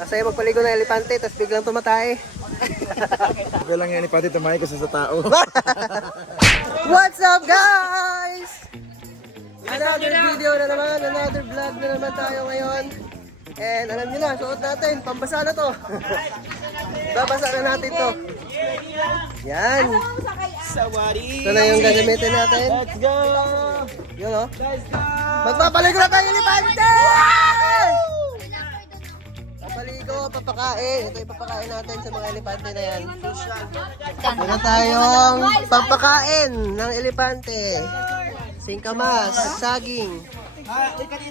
Kasi magpaligo ng elepante, tapos biglang tumatay. Okay lang yan, ipati tumahay ko sa tao. What's up guys? Another video na naman, another vlog na naman tayo ngayon. And alam nyo na, suot natin, pambasa na to. Babasa na natin to. Yan. Ito na yung gagamitin natin. Let's go! Yun o. Let's go! Magpapaligo na tayo elepante! Papaligo, papakain. Ito yung papakain natin sa mga elepante na yan. Meron tayong pampakain ng elepante. Singkamas, saging.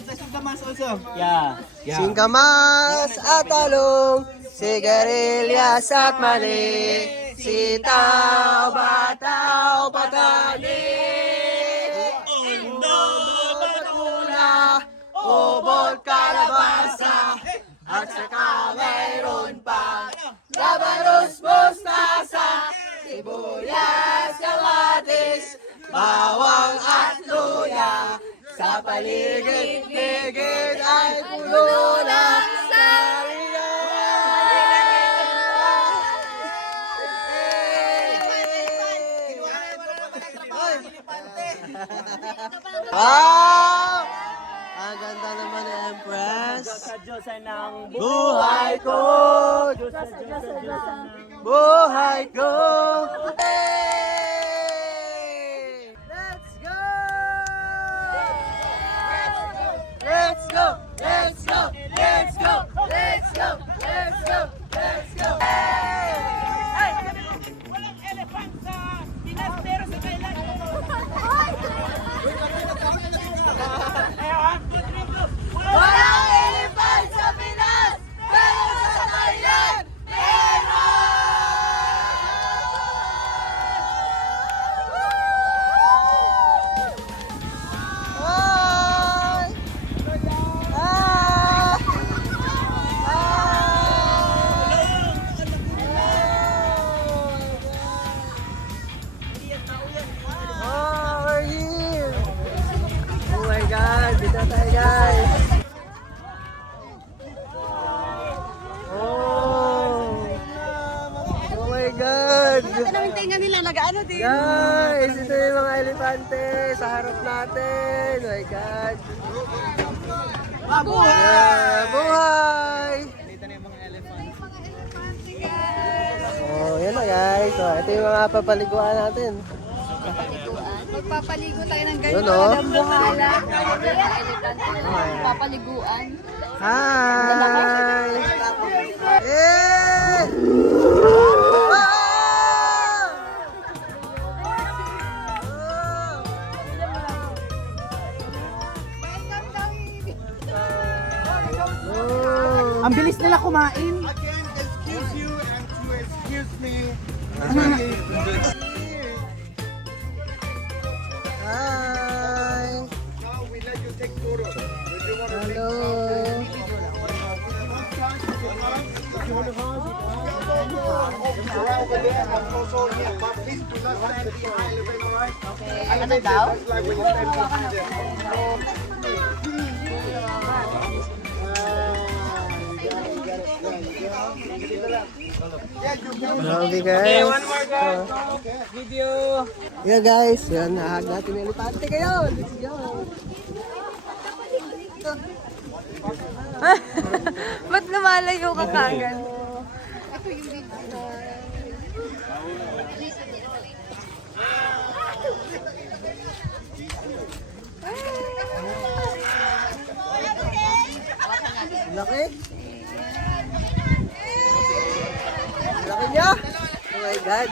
Singkamas also. Yeah. Singkamas at talong, sigarilyas at mani, sitaw, bataw, patani, undo, bakula, ubod, kalabasa, at saka mayroon pa labanos, mustasa, sibuyas, kamatis, bawang at luya. Sa paligid-ligid ay puno ng sarili. Wow! Ang ganda naman ni Empress. Buhay ko! Buhay ko! Let's go! Let's go! Let's go! Let's go! Let's go! Let's go! Let's go! Walang elephant sa Pinas, pero sa Thailand. Walang elephant sa Pinas, pero sa Thailand, Hi! We're here! Oh my God! Dito tayo guys! Oh my God! Ang tinga nila, nag-ano din. Guys! Ito yung mga elepante sa harap natin! Oh my God! Yeah, buhay! Oh, yan na guys. So, ito yung mga papaliguan natin. Magpapaligo tayo ng Yun, ganyan. oh. Ang buhala. Papaliguan. Hi! Eh! Ang bilis nila kumain. Again, excuse you and to excuse me. Hi! Now we let you take photos. If you want to take Hello! around over there and also here, but please do not stand behind the frame, alright? Okay. Ano daw? Just like when you stand behind them. Grabe guys. Okay, one more guys. Video. Yeah guys, yan nahag natin yung elepante ngayon. Let's go. Ba't lumalayo ka kagad? Laki. Laki niya. Oh my God.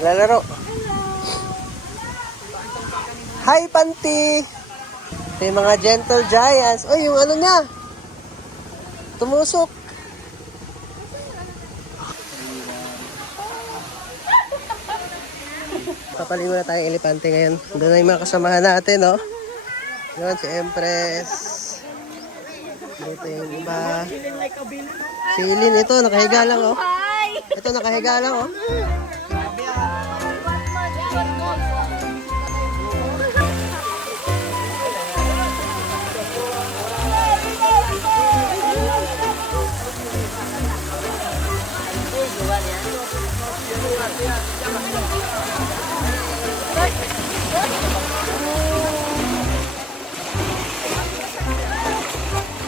Lalaro. Hi, Panty! Ito yung mga gentle giants. Oh, yung ano niya. Tumusok. Papaligo na tayong elepante ngayon. Doon na yung mga kasamahan natin, no? Yun, si Empress. Dito yung iba. Si Lin, ito, nakahiga lang, oh. Ito, nakahiga lang, oh.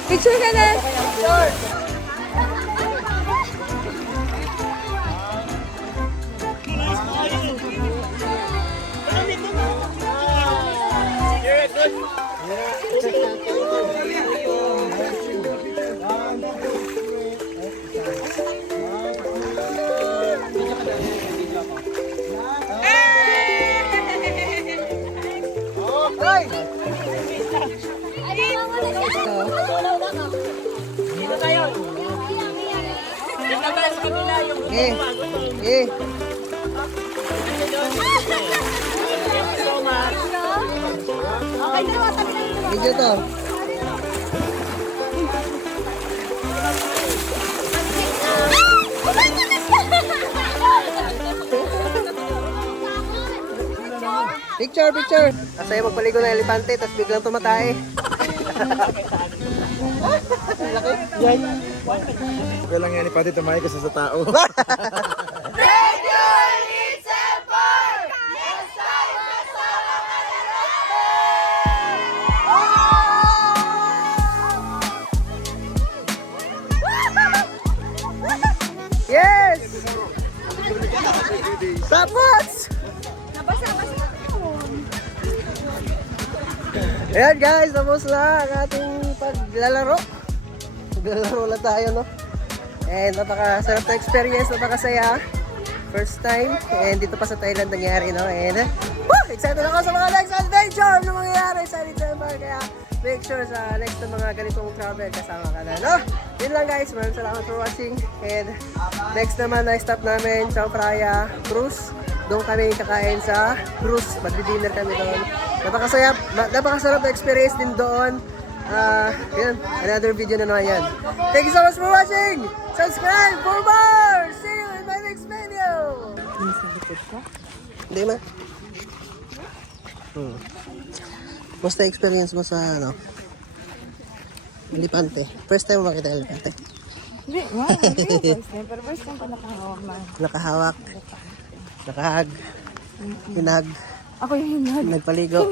Picture ka na. Hoy! Dito tayo. Dito tayo sa kabila yung Eh, eh. so much. Video to. Picture, picture. Kasaya magpaligo ng elepante, tapos biglang tumatay. Okay lang yan, pati tumayo kasi sa tao. Yes! Tapos! Ayan guys, tapos na ang ating paglalaro. Naglalaro na tayo, no? And napakasarap na experience, napakasaya. First time, and dito pa sa Thailand nangyari, no? And excited ako sa mga next adventure na mangyayari sa December. Kaya make sure sa next na mga ganitong travel kasama ka na, no? Yun lang guys, maraming salamat for watching. And next naman na stop namin, Chao Phraya Cruise. Doon kami kakain sa cruise, magdi-dinner kami doon. Napakasarap na experience din doon. Yan, another video na naman yan. Thank you so much for watching! Subscribe for more! See you in my next video! Hindi ma? Basta experience mo sa ano? Elepante. First time mo makita elepante? Hindi, hindi first time. Pero first time ko nakahawak na. Nakahawak. Nakahag. Hinag. Ako yung hinag. Nagpaligo.